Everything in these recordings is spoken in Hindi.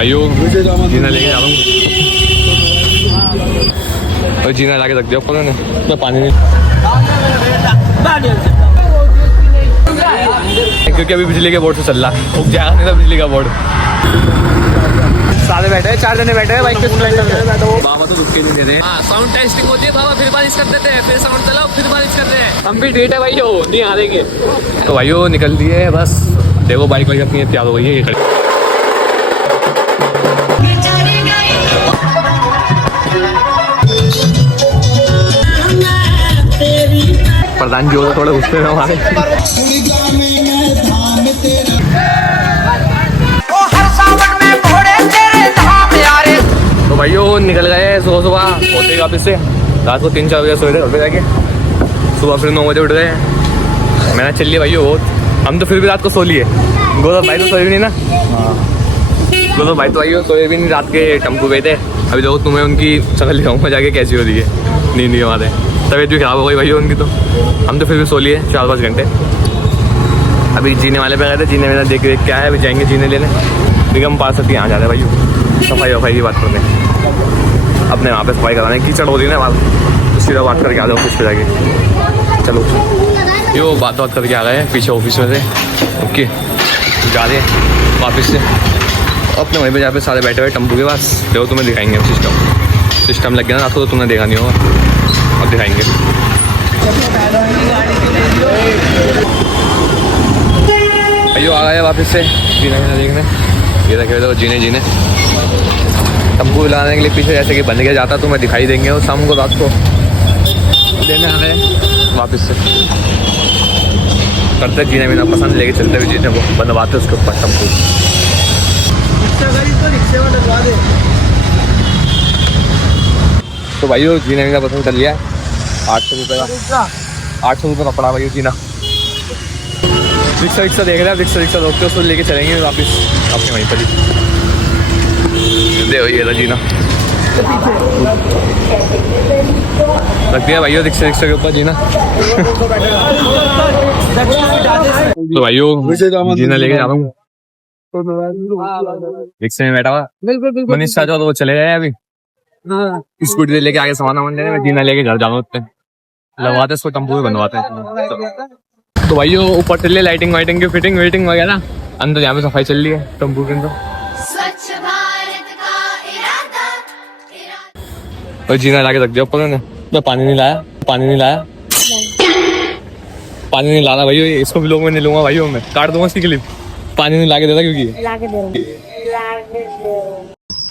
भाइयों जीना लेके जा रहा हूँ और जीना ला के रख दिया ऊपर ने पानी में, क्योंकि अभी बिजली के बोर्ड से चल रहा उग जाएगा नहीं था बिजली का बोर्ड। सारे बैठे हैं, 4 जने बैठे हैं बाइक पे स्प्लेंडर। बाबा तो रुक के नहीं दे रहे। साउंड टेस्टिंग होती है बाबा, फिर बारिश कर देते हैं, फिर साउंड चलाओ फिर बारिश कर रहे हैं। हम भी डेट है भाई हो नहीं आ देंगे। तो भाइयों निकल दिए बस, देखो बाइक वाइक अपनी तैयार हो गई है। ये खड़ी प्रधान जी हो थोड़े गुस्से में हमारे। तो भाइयों निकल गए सुबह सुबह होते वापस से। रात को 3-4 बजे सोए थे घर पे जाके, सुबह फिर 9 बजे उठ गए। मैंने चल लिया भाइयों बहुत, हम तो फिर भी रात को सो लिए। गौरव भाई तो सोए भी नहीं ना, गौरव भाई तो भाइयों सोए भी नहीं, रात के टेम्पो गए थे। अभी देखो तुम्हें उनकी शक्ल दिखाऊंगा जाके कैसी हो रही है, नींद नहीं हमारे, तबीयत भी खराब हो गई भाई उनकी। तो हम तो फिर भी सो लिए 4-5 घंटे। अभी जीने वाले पे गए थे, जीने में देख क्या है, अभी जाएंगे जीने लेने। निगम पास से यहाँ जा रहे हैं भाई, सफाई वफाई की बात करते हैं अपने वहाँ पे, सफाई कराने कीचड़ हो रही है ना वहाँ, सीधा बात करके आ जाओ ऑफिस पे जाके। चलो यो बात करके आ गए हैं पीछे ऑफिस में से। ओके जा रहे हैं वापस से अपने वहीं पे, जहाँ पे सारे बैठे हुए टम्पू के पास। देखो तुम्हें दिखाएंगे सिस्टम लग गया ना, आपको तो तुमने देखा नहीं होगा, अब दिखाएंगे। अयो आ गए वापस से जीना देखने, ये रखे तो जीने टम्पू लाने के लिए पीछे जैसे कि बन गया जाता, तो मैं दिखाई देंगे। और शाम को रात को लेने आ गए वापस से, करते जीने बिना पसंद लेके चलते हुए जीने को बनवाते उसके ऊपर टम्पू। तो भाइयों जीना बिना पसंद कर लिया 800 रुपये का, 800 रुपये का पड़ा भाइयों जीना। रिक्शा देख रहे हैं, रिक्शा रोकते उसको लेके चलेंगे वापस अपने वहीं पर ही। देखो ये जीना रख दिया भाइयों रिक्शा के ऊपर जीना। तो भाइयों जीना लेके जा रहा हूँ, रिक्शे में बैठा हुआ मनीष चाचा, तो वो चले गए अभी स्कूटी लेके आगे सामान लेने में। जीना लेके घर जाना होते लगवाते इसको, टम्पू भी बनवाते हैं। तो भाइयों ऊपर चल रही लाइटिंग वाइटिंग की फिटिंग वेटिंग वगैरह, अंदर यहाँ पे सफाई चल रही है टम्पू के अंदर। और जीना ला के रख दिया ऊपर ने, मैं पानी नहीं लाया पानी नहीं ला रहा भाइयों, इसको भी लोग मैं नहीं लूंगा भाइयों, मैं काट दूंगा इसकी क्लिप। पानी नहीं ला के देता क्योंकि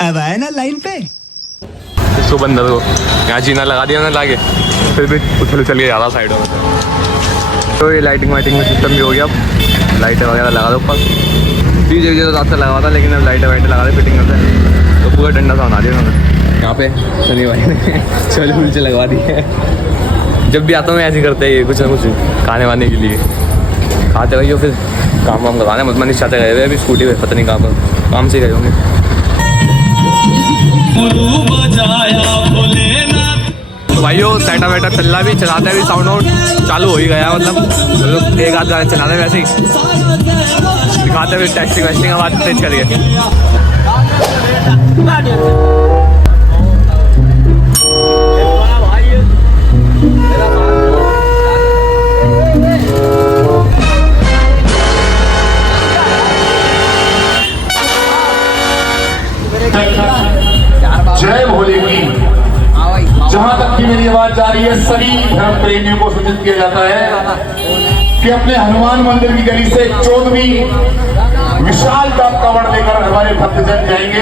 अब आए ना लाइन पे, इसको बंद दो। यहाँ जीना लगा दिया ना लाके, फिर भी उछल के जा रहा साइडों में। तो ये लाइटिंग वाइटिंग में सिस्टम भी हो गया, अब लाइटें वगैरह लगा दो ऊपर। डीजे तो रात से लगा था, लेकिन अब लाइटें वाइटें लगा दे फिटिंग करते हैं, तो पूरा डंडा सा बना दिया उन्होंने यहाँ पे। शनि भाई ने चोले उलचे लगवा दिए। जब भी आता हूँ ऐसे करते हैं ये कुछ ना कुछ खाने वाने के लिए, खाते भाई फिर काम वाम करवाने। मत मनीष चाहते गए हुए अभी स्कूटी पे, पता नहीं कहाँ पर काम से गए होंगे। तो भाइयों सेटा वेटा चल रहा भी, चलाते भी साउंड वाउंड चालू हो ही गया, मतलब एक आध गाने चलाते वैसे ही दिखाते हुए टेस्टिंग वेस्टिंग आवाज तेज करिए। जय भोले की। जहां तक की मेरी आवाज जा रही है, सभी धर्म प्रेमियों को सूचित किया जाता है कि अपने हनुमान मंदिर की गली से 14वीं विशाल डाक कावड़ लेकर हमारे भक्तजन जाएंगे।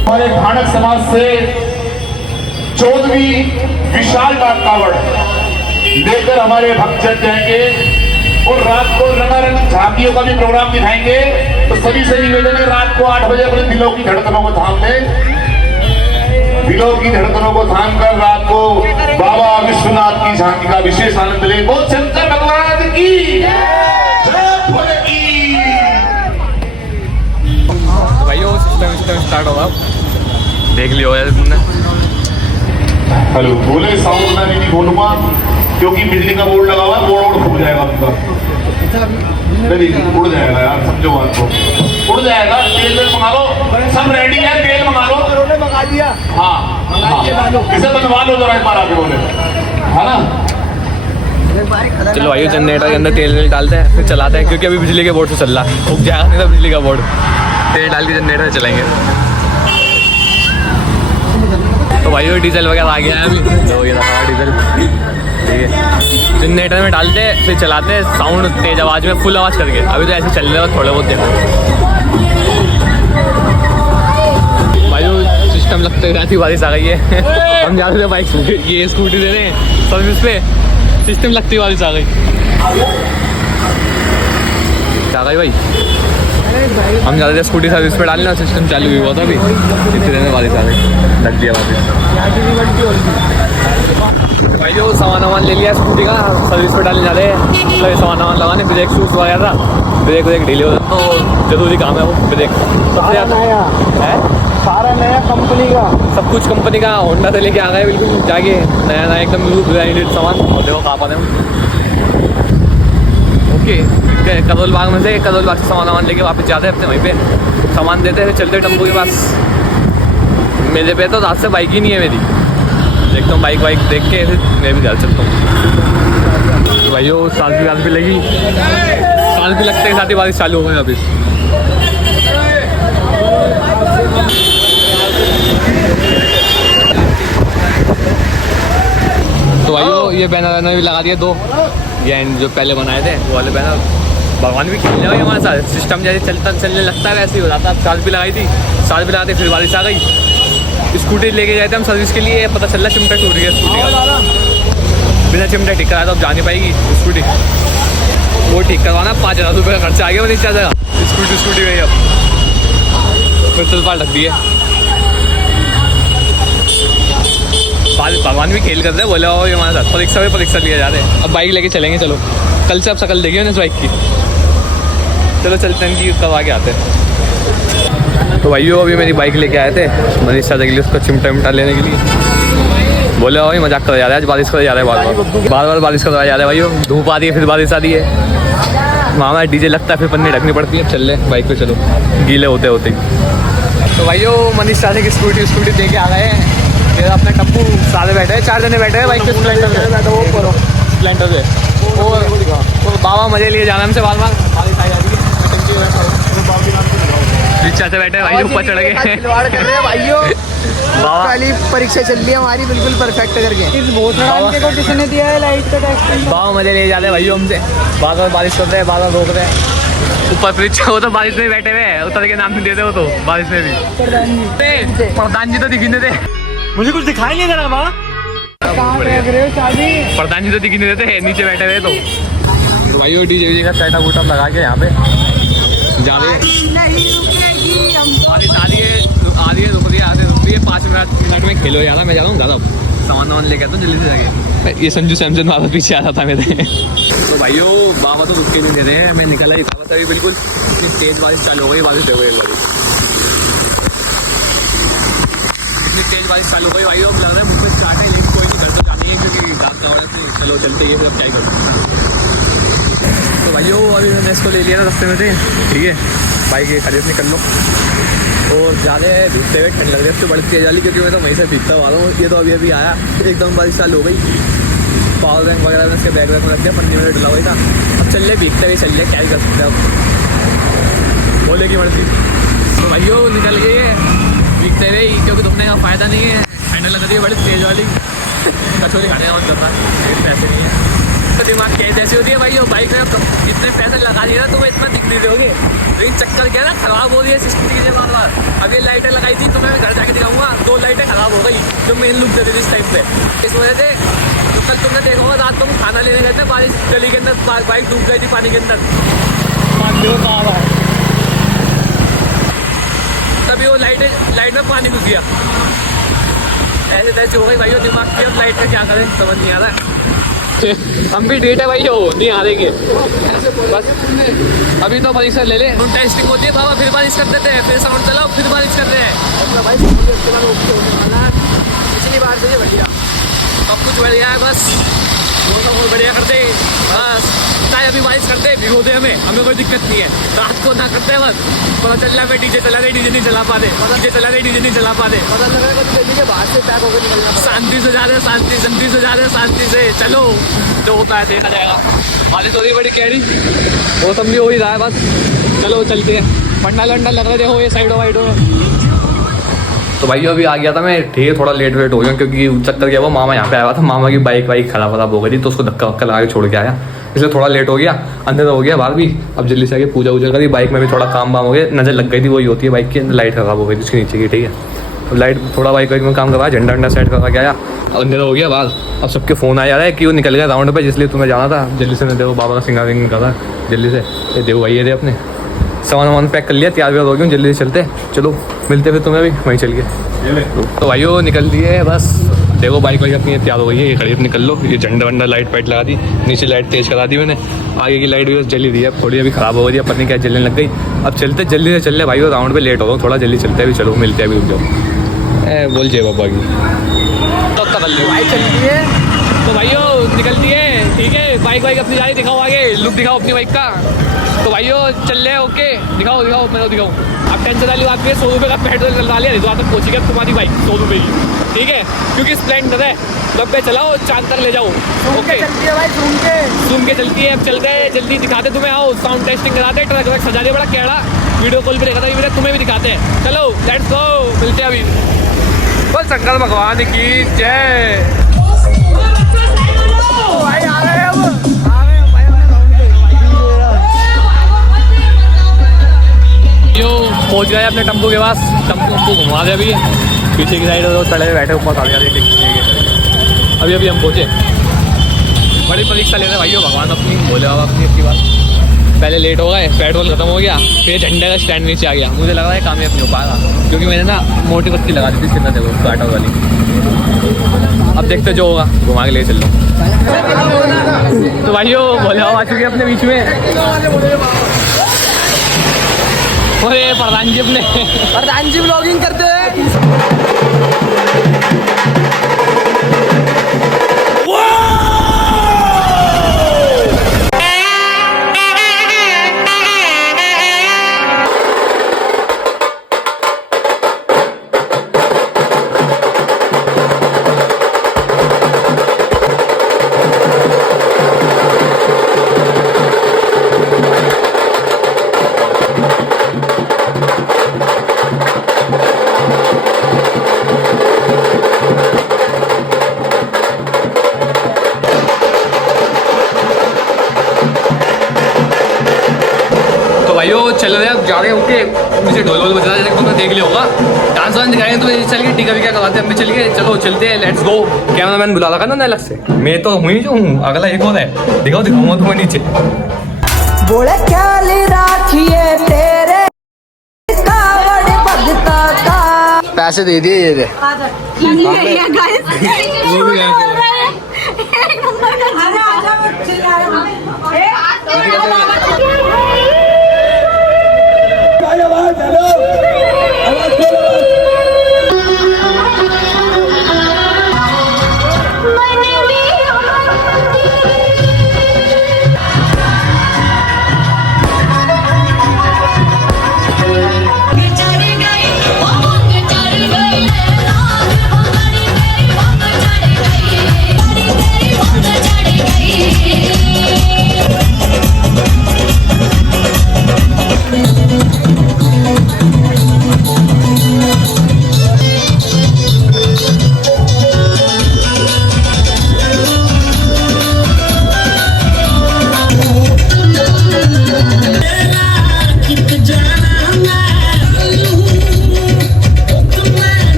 हमारे भाणक समाज से 14वीं विशाल डाक कावड़ लेकर हमारे भक्तजन जाएंगे और रात को रंगारंग झांकियों का भी प्रोग्राम दिखाएंगे। तो सभी से निवेदन है, रात को 8 बजे अपने दिलों की धड़कनों को थाम ले, दिलों की धड़कनों को थाम कर रात को बाबा विश्वनाथ की झांकी का विशेष आनंद ले। बोल शंकर भगवान की जय भोले की। तो भाइयों सिस्टम स्टार्ट होगा, देख लियो यार तुमने। हेलो बोले साउंड में नहीं बोलूंगा क्योंकि बिजली का बोर्ड लगा हुआ है, बोर्ड फूट जाएगा उनका, नहीं उड़ जाएगा यार, समझो बात को। उड़ जाएगा। तेल वेल मंगा लो, सब रेडी है, तेल मंगा लो। उन्होंने मंगा दिया। हाँ इसे बनवा लो जरा एक बार आके बोले, है ना। चलो भाई जनरेटर के अंदर तेल डालते हैं फिर चलाते हैं, क्योंकि अभी बिजली के बोर्ड से चल रहा है, उग जाएगा नहीं तो बिजली का बोर्ड। तेल डाल के जनरेटर चलाएंगे। तो भाई वो डीजल वगैरह आ गया है अभी, तो ये रखा डीजल, ठीक है। जनरेटर में डालते हैं फिर चलाते हैं, साउंड तेज आवाज़ में, फुल आवाज़ करके। अभी तो ऐसे चल रहे हैं थोड़े बहुत, देखो भाई वो सिस्टम लगते रहती बारिश आ गई है। हम जा रहे थे बाइक ये स्कूटी दे रहे हैं सर्विस पे, सिस्टम लगती बारिश आ गई। क्या गई भाई, हम जा रहे थे स्कूटी सर्विस पे डालने, सिस्टम चालू हुई हुआ था अभी, इतने देर में बारिश आ गई, लग दिया भाई। जो सामान ले लिया स्कूटी का, सर्विस पे डालने जा रहे हैं, मतलब सामान लगाने, ब्रेक शूज वगैरह था, ब्रेक ढीले हो तो जरूरी काम है वो ब्रेक। सबसे ज़्यादा है सारा नया कंपनी का, सब कुछ कंपनी का, होंडा से लेके आ गए बिल्कुल जाके, नया नया एकदम ब्रांडेड सामान। और देखो कहाँ पाते हम, ओके करोल बाग में से, करोल बाग से सामान लेके वापस जाते हैं अपने वहीं पे, सामान देते हैं, चलते टम्पू के पास। मेरे पे तो रात से बाइक ही नहीं है मेरी, देखता हूँ बाइक देख के फिर मैं भी घर चलता हूँ। भाई वो साल भी लगी, साल भी लगते के साथ ही बारिश चालू हो गई वापस। तो भाई वो ये बैनर भी लगा दिए 2, ये जो पहले बनाए थे वो वाले बैनर। भगवान भी खेलने भाई हमारे साथ, सिस्टम जैसे चलने लगता है वैसे ही हो जाता है। साल भी लगाई थी, साल भी लगाते, फिर बारिश आ गई। स्कूटी लेके जाते हम सर्विस के लिए, पता चल रहा चिमटा टूट गया स्कूटी का, बिना चिमटा ठीक कराया तो अब जा नहीं पाएगी स्कूटी। वो ठीक करवाना 5000 रुपये का खर्चा आ गया, वो नीचे आ जाएगा स्कूटी गई। अब फिर तुलपाल ढक दिए, भगवान भी खेल कर रहे, बोले हो ये हमारे साथ परीक्षा लिया जा रहे हैं। अब बाइक लेके चलेंगे, चलो कल से अब शकल देखिए इस बाइक की। चलो चलते हैं कि कब आके आते हैं। तो भाइयों अभी मेरी बाइक लेके आए थे मनीषा के लिए, उसको चिमटा लेने के लिए। बोले भाई मजाक कर जा रहा है, आज बारिश कर जा रहा है, बार बार बारिश करवाया जा रहा है। भाई धूप आ रही है, फिर बारिश आ रही है, वहाँ डीजे लगता है, फिर पन्नी ढकनी पड़ती है। चल ले बाइक पे, चलो गीले होते होते ही। तो भाइयों मनीषा की स्कूटी दे के आ गए हैं। अपने टप्पू सारे बैठे हैं, 4 जने बैठे हैं बाइक पे, स्प्लेंडर पे। वो बाबा मजे लिए जाना हमसे बार बार, रिक्शा से बैठे भाई ऊपर चढ़ गए, खिलवाड़ कर रहे हैं भाइयों। बाबा पहली परीक्षा चल रही है हमारी बिल्कुल परफेक्ट करके। इस भोसड़ान को किसने दिया है लाइट का टैक्स? बाबा मजे ले जाते हैं भाइयों हमसे, बार बार बारिश करते हैं, बार बार रोक रहे हैं। ऊपर परीक्षा, वो तो बारिश में बैठे हुए, उतर के नाम नहीं देते वो तो बारिश में भी। प्रधान जी तो दिखी नहीं देते, मुझे कुछ दिखाई नहीं दे रहा माँ। प्रधान जी तो दिखी नहीं देते, नीचे बैठे हुए। तो भाई डीजे का सेटअप वूटअप लगा के यहाँ पे जा रहे बारिश आ रही है, रुक रही है 5 मिनट में खेलो यार। मैं जा रहा हूँ ज़्यादा सामान लेके आता हूँ जल्दी से जाके। ये संजू सैमसन बाबा पीछे आ रहा था मेरे। तो भाइयों बाबा तो रुक के नहीं दे रहे हैं, मैं निकला ही था तभी बिल्कुल, इतनी तेज़ बारिश चालू हो गई। बारिश देखो एक बार, इतनी तेज़ बारिश चालू हो गई भाई, अब लग रहा है मुझे स्टार्ट है, लेकिन कोई नहीं, घर तो जानी है क्योंकि रात का ऑर्डर तो चलो चलते ही, अब क्या ही करो। तो भाइयों अभी मैंने इसको ले लिया ना रास्ते में थे, ठीक है, बाइक खरीद निकल लो। और ज़्यादा भीगते हुए ठंड लग रही है, उसको बड़ी तेज वाली, क्योंकि मैं तो वहीं से भीगता हुआ हूँ। ये तो अभी आया, एकदम बारिश चालू हो गई, पावर बैंक वगैरह में इसके बैग में लग गया, पन्नी में डला हुआ था। अब चल ले भीगते हुए चल ले, क्या कर सकते हैं अब, बोले की मर्जी। तो भाइयों निकल गए भीगते हुए, क्योंकि धुपने का फ़ायदा नहीं है, ठंड लग रही है बड़ी तेज़ वाली, कचौरी खाने का मन कर रहा है, पैसे नहीं है तो दिमाग कैद ऐसी होती है भाई। बाइक में इतने पैसे लगा दिए ना तो वो इतना दिख नहीं दोगे, लेकिन चक्कर क्या ना खराब हो रही है सिस्टम की बार बार। अब ये लाइटें लगाई थी तो मैं घर जाके दिखाऊंगा, 2 लाइटें खराब हो गई जो मेन लुक दे रही थी इस टाइम पे। इस वजह से तो कल तुमने देखा होगा रात को हम खाना लेने गए थे, बारिश गली के अंदर बाइक डूब गई थी पानी के अंदर, तभी वो लाइट में पानी घुस गया। ऐसे तैसे हो गई भाई दिमाग की, अब लाइट का क्या करें समझ नहीं आ रहा है। हम भी डेट है भाई, हो नहीं हारेंगे बस। अभी तो परीक्षा ले ले, टेस्टिंग होती है बाबा, फिर बारिश कर देते हैं, फिर साउंड चलाओ, फिर बारिश कर रहे हैं। पिछली बार से बढ़िया, अब कुछ बढ़िया है बस, मौसम बहुत बढ़िया करते बस, चाहे अभी बारिश करते भिगोते हमें कोई दिक्कत नहीं है। रात को ना करते बस, पता चल रहा है डीजे चला रहे, डीजे नहीं चला पाते, डीजे चला रहे, डीजे नहीं चला पाते, पता लग रहा है दिल्ली के बाहर से पैक होकर निकलना। शांति से जा रहे, शांति से जा रहे, शांति से चलो, जो होता है देखा जाएगा। बारिश हो रही बड़ी कैरी, मौसम भी हो ही रहा है बस, चलो चलते हैं। पंडाल वंडाल लग रहे देखो ये साइडों वाइडों में। तो भाई अभी आ गया था मैं, ठीक है थोड़ा लेट वेट हो गया क्योंकि चक्कर क्या हुआ, मामा यहाँ पे आया था, मामा की बाइक खराब हो गई थी तो उसको धक्का वक्का लगा के छोड़ के आया, इसलिए थोड़ा लेट हो गया। अंदर हो गया बाहर भी, अब जल्दी से आके पूजा वूजा करी, बाइक में भी थोड़ा काम वाम हो गया, नजर लग गई थी, वही होती है बाइक की, लाइट खराब हो गई थी उसके नीचे की, ठीक है। अब लाइट थोड़ा बाइक में काम करवाया, झंडा वंडा सेट करवा के आया, अंदर हो गया बाहर। अब सबके फ़ोन आ जा रहा है कि वो निकल गया राउंड पे, जिसलिए तुम्हें जाना था जल्दी से। देखो बाबा का सिंगारिंग करा जल्दी से, ये देखो भाई ये थे अपने सामान पैक कर लिया, तैयार हो गया, जल्दी से चलते, चलो मिलते फिर तुम्हें भी वहीं चल के। तो भाइयों निकल दिए बस, देखो बाइक वाइक अपनी तैयार हो गई है, ये खड़ी निकल लो, ये झंडा वंडा लाइट वाइट लगा दी, नीचे लाइट तेज करा दी मैंने, आगे की लाइट भी जली दी है, थोड़ी अभी खराब हो गई है, पता नहीं क्या जलने लग गई। अब चलते जल्दी से चल रहे भाई, राउंड पे लेट हो गया थोड़ा, जल्दी चलते हैं, चलो मिलते हैं अभी, रुक जाओ बोल जय बाबा की तो कर लो भाई चलती है। तो भाइयों निकलती है, ठीक है, बाइक वाइक अपनी जारी दिखाओ, आगे लुक दिखाओ अपनी बाइक का। तो भाइयों चल रहे हैं, ओके दिखाओ मैं दिखाऊँ। अब टेंशन वाली बात है, 100 रुपये का पेट्रोल डलवा लिया, रिजॉर्ट तक पहुँची गया तुम्हारी बाइक 100 रुपये की, ठीक है, क्योंकि स्प्लेंडर है, 90 चलाओ, चांद तक ले जाओ, ओके चलती है भाई, सुन के चलती है। अब चलते हैं, जल्दी दिखाते तुम्हें, आओ साउंड टेस्टिंग कराते, ट्रक वक सजा दिया बड़ा कैड़ा, वीडियो कॉल पे देखा था ये तुम्हें भी दिखाते हैं, चलो लेट्स गो, मिलते हैं अभी। बोल शंकर भगवान की जय। भाई आ रहे हैं अब, पहुंच गए अपने टम्पू के पास, टम्पू घुमा दे अभी, पीछे की साइड चढ़े बैठे ऊपर खा गया, अभी हम पहुंचे। बड़ी परीक्षा ले रहे भाइयों भगवान अपनी, बोले बाबा अपनी बात। पहले लेट हो गए, पेट्रोल खत्म हो गया, फिर झंडे का स्टैंड नीचे आ गया, मुझे लगा है कामयाब नहीं हो पाएगा क्योंकि मैंने ना मोटी बत्ती लगा दी थी सिर में, देखो काटा वाली। अब देखते जो होगा, घुमा के ले चल लो। तो भाइयों बोले बाबा आ चुके अपने बीच में, अरे प्रधान जी ब्लॉगिंग करते हैं। भाइयों चल रहे हैं, अब जा रहे हैं, ओके नीचे ढोल वोल बज रहा है, तुमने देख लिया होगा, डांस वांस दिखाएंगे तुम्हें, चल के टीका वीका करवाते हैं, हम भी चल के, चलो चलते हैं, लेट्स गो। कैमरा मैन बुला लगा ना अलग से, मैं तो हुई जो हूँ, अगला एक और है, दिखाऊंगा तुम्हें नीचे। बोले क्या राखिए तेरे कावड़ भगता का, पैसे दे दिए ये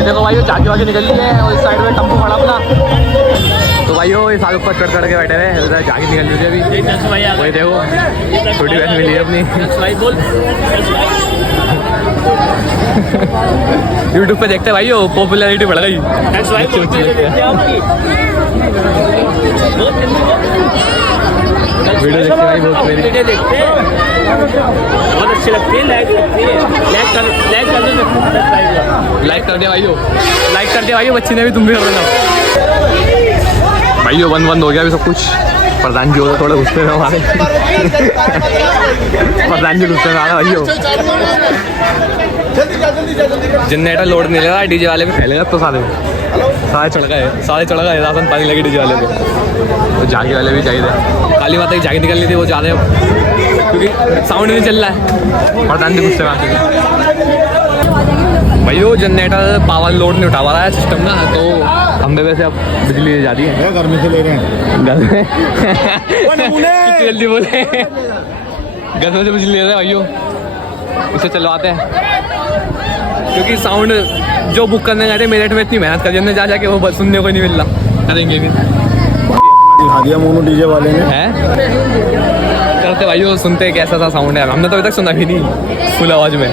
देखो भाई जाके वाके निकल ली है, और इस साइड में टम्पू खड़ा अपना। तो भाइयों ये साल ऊपर चढ़ के बैठे हुए, उधर जाके निकल ली अभी, वही देखो छोटी बहन मिली है अपनी। यूट्यूब पे देखते भाई, पॉपुलैरिटी बढ़ गई। वीडियो देखते भाई बहुत मेरी वीडियो देखते हैं, बहुत अच्छी लगती है, लाइक करती है, लाइक कर दो, लाइक कर दिया भाइयों, लाइक कर दिया भाइयों, बच्ची ने भी, तुम भी कर देना भाइयों। बंद हो गया अभी सब कुछ। प्रधान जी हो थोड़े गुस्से में हमारे प्रधान जी गुस्से में आ रहा भाइयों। जनरेटर लोड नहीं ले रहा, डीजे वाले भी फैलेगा तो सारे चढ़ गए राशन पानी लगे डीजे वाले पे। तो झांकी वाले भी चाहिए, काली माता की झांकी निकलनी थी, वो जा रहे हैं क्योंकि साउंड नहीं चल रहा है। प्रधान जी गुस्से में आते हैं भाइयों। जनरेटर पावर लोड नहीं उठा पा रहा है सिस्टम ना, तो हम भी वैसे अब बिजली ले जाती है घर में से ले रहे हैं। घर में कितनी जल्दी बोले, घर में से बिजली ले रहे हैं भाइयों, उसे चलवाते हैं क्योंकि साउंड जो बुक करने गए थे मेरठ में इतनी मेहनत कर जा जाके वो सुनने को नहीं मिल रहा। करेंगे फिर दिखा दिया मोनो डीजे वाले ने। हैं करते भाइयों, सुनते कैसा सा साउंड है, हमने तो अभी तक सुना भी नहीं फुल आवाज में।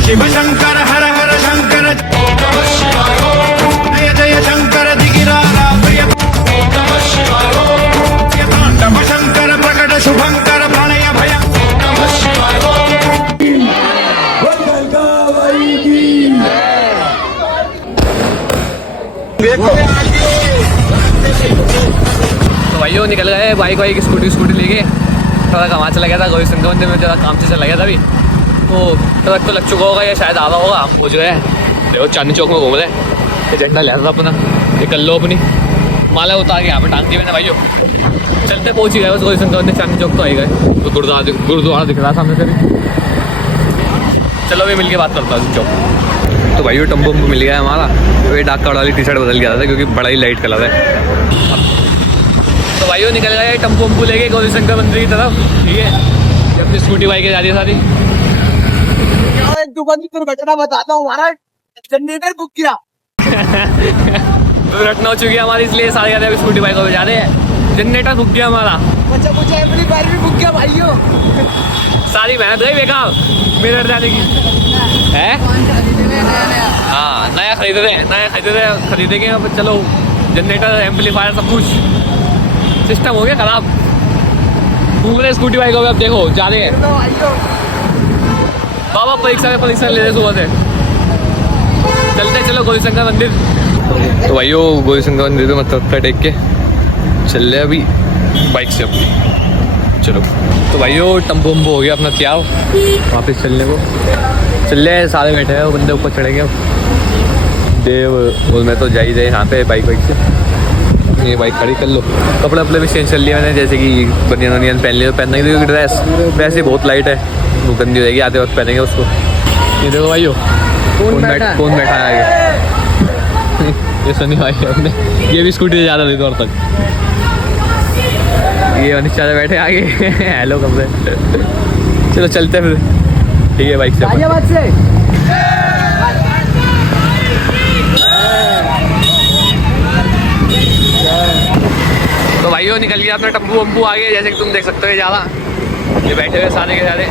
शिव शंकर हर हर शंकर जय जय शंकर दिगिरारा प्रिय तांडव शंकर प्रकट शुभंकर प्रणय भय तो भाइयों निकल गए बाइक वाइक स्कूटी लेके। थोड़ा कमा चला गया था गोविंद सिंह मंदिर में, ज़रा काम से चला गया था अभी, तो ट्रक तो लग चुका होगा या शायद आवा होगा। हम पहुँच गए, देखो चांदनी चौक में घूम रहे, ये झंडा ले था अपना, ये कर लो अपनी माला उतार के यहाँ पे टांग दी मैंने भाइयों। चलते पहुँच ही गए बस गोविंद सिंह मंदिर, चांदनी चौक तो आ गए। तो गुरुद्वारा दिख रहा सामने से भी। चलो मैं मिल के बात करता हूँ चौक। तो भाइयों टम्पो मिल गया हमारा, तो ये डाक कार्ड वाली टी शर्ट बदल गया था क्योंकि बड़ा ही लाइट कलर है। तो भाइयों निकल गए टम्पो लेके गौरी शंकर मंदिर की तरफ, ठीक है। ये अपनी स्कूटी बाइक जा रही है सारी। एक दुर्घटना बताता हूँ, हमारा जनरेटर बुक किया, दुर्घटना हो चुकी है हमारी, इसलिए सारे अभी स्कूटी बाइक को जा रहे हैं। जनरेटर बुक किया हमारा, अच्छा मुझे एम्पलीफायर भी बुक किया भाइयों। सारी मेहनत गई बेकार मेरठ जाने की है। हाँ नया खरीदेंगे अब। चलो जनरेटर एम्पलीफायर सब कुछ सिस्टम हो गया खराब। घूम रहे स्कूटी बाइक हो गए, अब देखो जा रहे हैं बाबा परीक्षा ले रहे सुबह से। चलते चलो गौरी शंकर मंदिर। तो भाइयों गौरी शंकर मंदिर में मत्था टेक के चल रहे अभी बाइक से अपनी। चलो तो भाइयों टम्पो हो गया अपना तैयार वापस चलने को। चल रहे सारे बैठे हैं, वो बंदे ऊपर चढ़ेंगे अब। देव और मैं तो जा ही रहे यहाँ पे बाइक से। ये बाइक खड़ी कर लो। कपड़े वपड़े भी चेंज कर लिए मैंने, जैसे कि बनियान वनियान पहन लिया, पहनने की ड्रेस वैसे बहुत लाइट है, वो गंदी हो जाएगी, आते वक्त पहनेंगे उसको। ये देखो भाइयों कौन बैठा है आगे। ये सनी भाई हमने, ये भी स्कूटी से ज़्यादा थी दूर तक। ये मनीष चाचा बैठे आगे। हेलो कब से, चलो चलते फिर, ठीक है बाइक से। तो भाइयों निकल गया अपना टप्पू वम्पू आगे, जैसे कि तुम देख सकते हो ज़्यादा ये बैठे हुए सारे के सारे।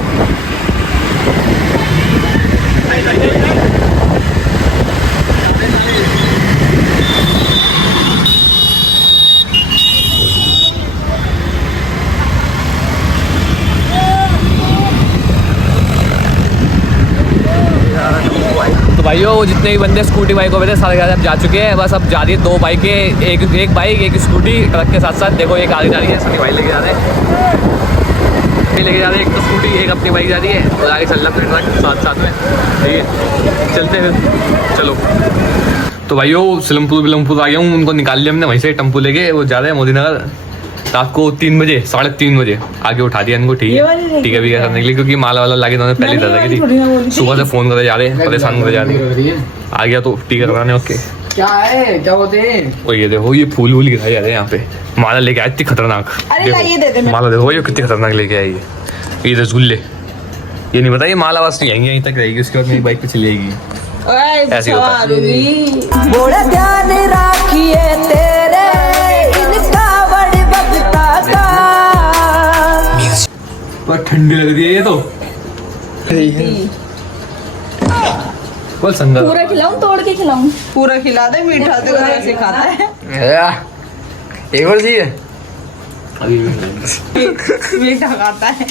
तो भाइयों वो जितने भी बंदे स्कूटी बाइकों पे थे सारे अब जा चुके हैं, बस अब जा रही है 2 बाइकें, एक बाइक एक स्कूटी ट्रक के साथ साथ। देखो एक आगे जा रही है, सनी भाई लेके जा रहे हैं, लेके जा रहे हैं एक तो स्कूटी, एक अपनी बाइक जा रही है और आगे चल रहा है ट्रक साथ साथ में, ठीक है चलते फिर चलो। तो भाइयों सिलमपुर आ गया हूँ, उनको निकाल लिया हमने वहीं से टेम्पो लेके, वो जा रहे हैं मोदी नगर रात को 3 बजे 3:30 बजे आगे उठा दिया इनको, ठीक है भी करने के लिए, क्योंकि माला वाला लाके उन्होंने पहले दादा की थी, सुबह से फोन करे जा रहे हैं, परेशान करे जा रहे हैं, आ गया तो टीका कराने। ओके क्या है, क्या होते हैं? और ये देखो ये फूल वूल गिराए जा रहे हैं यहाँ पे, माला लेके आई इतनी खतरनाक, माला देखो ये कितनी खतरनाक लेके आई है, ये रसगुल्ले, ये नहीं बताइए माला बस यहीं तक रहेगी, उसके बाद मेरी बाइक पे चली जाएगी, ऐसी होता है। बड़ा ध्यान रखिए तेरे इनका बड़े बगता का, बहुत ठंडी लग रही है ये तो, बोल संगा पूरा खिलाऊं तोड़ के खिलाऊं? पूरा खिला दे, मीठा तो ऐसे खाता है। एक और चाहिए, मीठा खाता है।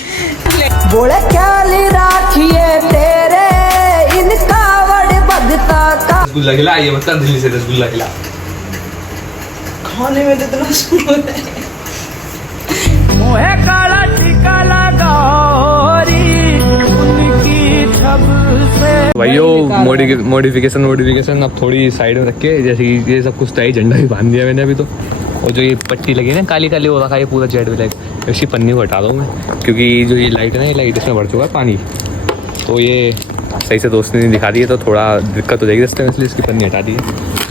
बड़ा ख्याल रखिए तेरे इनका बड़े बगता का। रसगुल्ला खिला, ये मतलब दिल्ली से रसगुल्ला खिला, खाने में तो इतना सुंदर है। मोहे काला टीका लगाओरी उनकी छब से। भाइयों मॉडिफिकेशन अब थोड़ी साइड में रख के, जैसे कि ये सब कुछ टाई झंडा भी बांध दिया मैंने अभी तो, और जो ये पट्टी लगी है ना काली काली वो रखा है पूरा जेड ब्लैक, इसकी पन्नी को हटा दूँ मैं, क्योंकि जो ये लाइट है ना ये लाइट इसमें भर चुका है पानी, तो ये सही से दोस्त ने नहीं दिखा दी है, तो थोड़ा दिक्कत हो जाएगी रास्ते में, इसलिए इसकी पन्नी हटा दी है,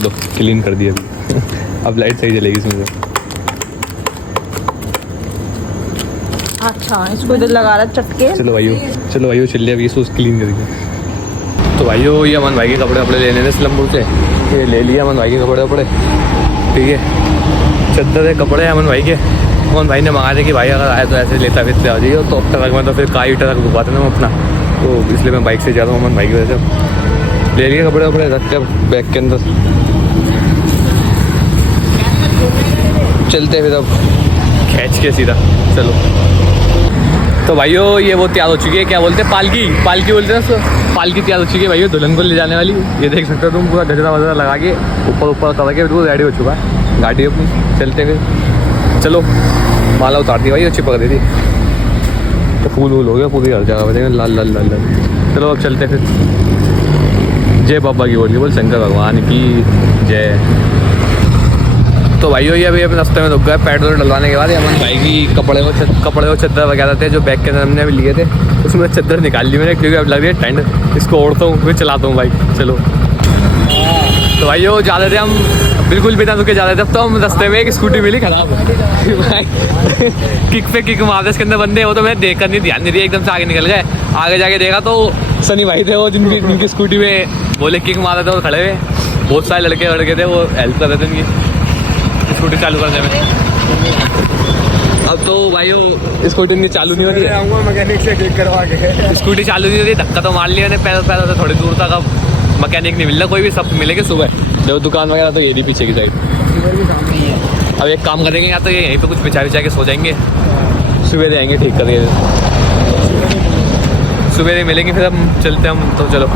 लो क्लीन कर दी अभी। अब लाइट सही चलेगी इसमें। अच्छा इसको इधर लगा रहा चटके। चलो भाइयों चलिए अभी इसको क्लीन करेंगे। तो भाइयों ये अमन भाई के कपड़े लेने थे सिलमपुर से, ये ले लिया अमन भाई के कपड़े, ठीक है चद्दर है कपड़े अमन भाई के, अमन भाई ने मंगा दे कि भाई अगर आए तो ऐसे लेता फिरते आ जाइए, तो ट्रक में तो फिर काई ट्रक रुकवाते ना अपना, तो इसलिए मैं बाइक से जा रहा हूँ अमन भाई की वजह से। ले लिए कपड़े रख के बैग के अंदर, चलते फिर अब खींच के सीधा चलो। तो भाइयों ये वो तैयार हो चुकी है, क्या बोलते हैं पालकी बोलते हैं उसको, पालकी तैयार हो चुकी है भाइयों दुल्हन को ले जाने वाली, ये देख सकते हो तुम, पूरा गजरा वजरा लगा के ऊपर करके बिल्कुल रेडी हो चुका है गाड़ी अपनी, चलते फिर चलो। माला उतार दी भाई, अच्छी पकड़ दी थी, तो फूल वूल हो गया पूरी हर जगह बजेगा लाल लाल लाल लाल। चलो अब चलते फिर, जय बाबा की बोलिए, बोल शंकर भगवान की जय। तो भाइयों ये अभी अपने रास्ते में रुक गए, पेट्रोल डलवाने के बाद अमन भाई की कपड़े को चद्दर वगैरह थे जो बैग के अंदर हमने अभी लिए थे, उसमें चद्दर निकाल ली मैंने, क्योंकि अब लग रही है ठंड, इसको ओढ़ता हूँ फिर चलाता हूँ बाइक। चलो तो भाइयों जा रहे थे हम, बिल्कुल बिना रुके जा रहे थे, अब तो हम रास्ते में एक स्कूटी मिली खराब भाई किक पे किक मारते इसके अंदर बंदे, वो तो मैंने देख कर नहीं ध्यान नहीं दिया, एकदम से आगे निकल गए, आगे जाके देखा तो सनी भाई थे वो जिनकी स्कूटी में बोले किक मार रहे थे, वो खड़े हुए, बहुत सारे लड़के थे वो हेल्प कर रहे थे उनकी स्कूटी चालू करने में। अब तो भाइयों स्कूटी इतनी चालू नहीं हो रही है, मैकेनिक से ठीक करवा के स्कूटी चालू नहीं हो रही, धक्का तो मार लिया मैंने पैदल से थोड़ी दूर तक, अब मैकेनिक नहीं मिल रहा कोई भी, सब मिलेंगे सुबह, जो दुकान वगैरह तो ये भी पीछे की साइड। अब एक काम करेंगे, या तो ये यहीं पे कुछ बिछा के सो जाएंगे, सुबह आएंगे ठीक करके, सुबह मिलेंगे फिर हम चलते हम तो। चलो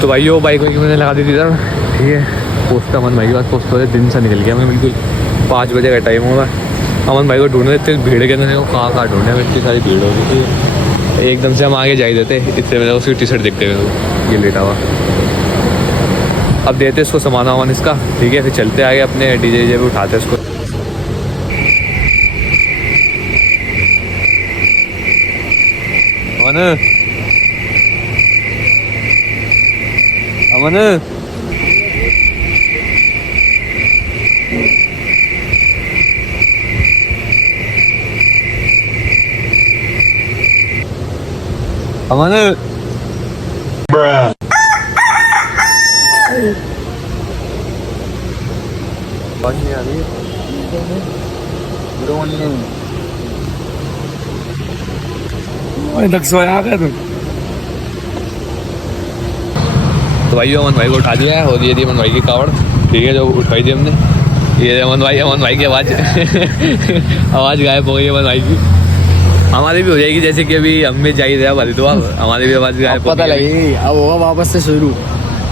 तो भाइयों बाइक वाइक मैंने लगा दी थी इधर, ठीक है पोस्ट अमन भाई के पास पोस्ट हो रहे, दिन से निकल गया मैं बिल्कुल, 5 बजे का टाइम होगा, अमन भाई को ढूंढने इतनी भीड़ के अंदर कहाँ ढूंढने में इतनी सारी भीड़ हो गई थी, एकदम से हम आगे जा ही देते, इतने में उसकी टी शर्ट देखते हुए ये लेटा हुआ। अब देते इसको सामान वामान इसका, ठीक है, फिर चलते आगे अपने डीजे पे उठाते इसको। अमन अमन अमन तक सोया गया तुम। तो भाई अमन भाई को उठा दिया है, और ये थी अमन भाई की कावड़, ठीक है, जो उठाई थी हमने। ये अमन भाई की आवाज़ आवाज़ गायब हो गई अमन भाई की। हमारी भी हो जाएगी, जैसे कि अभी हम भी जा ही रहे हैं हरिद्वार, हमारी भी आवाज़ गायब पता लगी, अब होगा वापस से शुरू।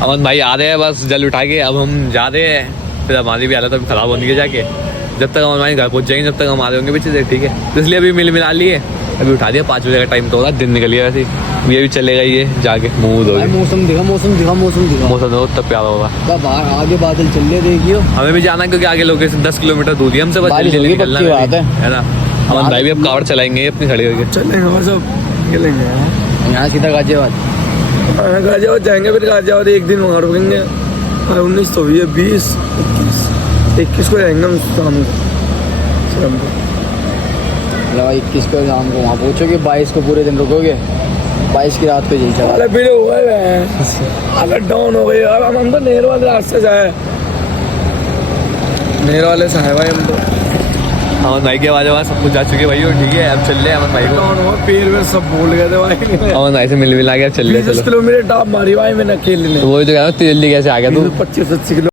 अमन भाई आ रहे हैं बस जल उठा के, अब हम जा रहे हैं, फिर हमारी भी हालत अभी ख़राब होने के जाके। जब तक अमन भाई घर पहुँच जाएंगे, जब तक हम आ रहे होंगे पीछे से, ठीक है। तो इसलिए अभी मिला लिए, अभी उठा दिया। 5 बजे का टाइम तो होगा, दिन निकल गया वैसे ही। ये भी चलेगा ये जाके मुँह धो। मौसम दिखा मौसम तो तब प्यारा होगा। बाहर आगे बादल चल रहे, देखियो। हमें भी जाना है क्योंकि आगे लोकेशन 10 किलोमीटर दूर है हमसे, बस बारिश जल्दी होगी, निकलना पक्की बात है ना। अमन भाई भी अब कावड़ चलाएंगे अपनी खड़ी होगी। चलेंगे और सब खेलेंगे यहाँ सीधा गाजियाबाद। गाजियाबाद जाएंगे, फिर गाजियाबाद एक दिन वहाँ रुकेंगे। 19 तो हुई है, 20 21 को जाएंगे हम शाम को। 21 को शाम को वहाँ पहुँचोगे, 22 को पूरे दिन रुकोगे, 22 की रात को यही चला। अरे भीड़ हो गए अगर डाउन हो गई। अब हम तो नेहरू वाले रास्ते से आए, नेहरू वाले से आए भाई हम तो। अमन भाई की आवाज़ सब कुछ जा चुकी है भाई, ठीक है। अब चल रहे हैं अमन भाई को, डाउन हुआ, पैर में सब भूल गए थे भाई। अमन भाई से मिल के अब चल रहे। 20 किलोमीटर टाप मारी भाई मैंने अकेले ने। वही तो कह रहा हूँ, जल्दी कैसे आ गया तू? 25-80 किलो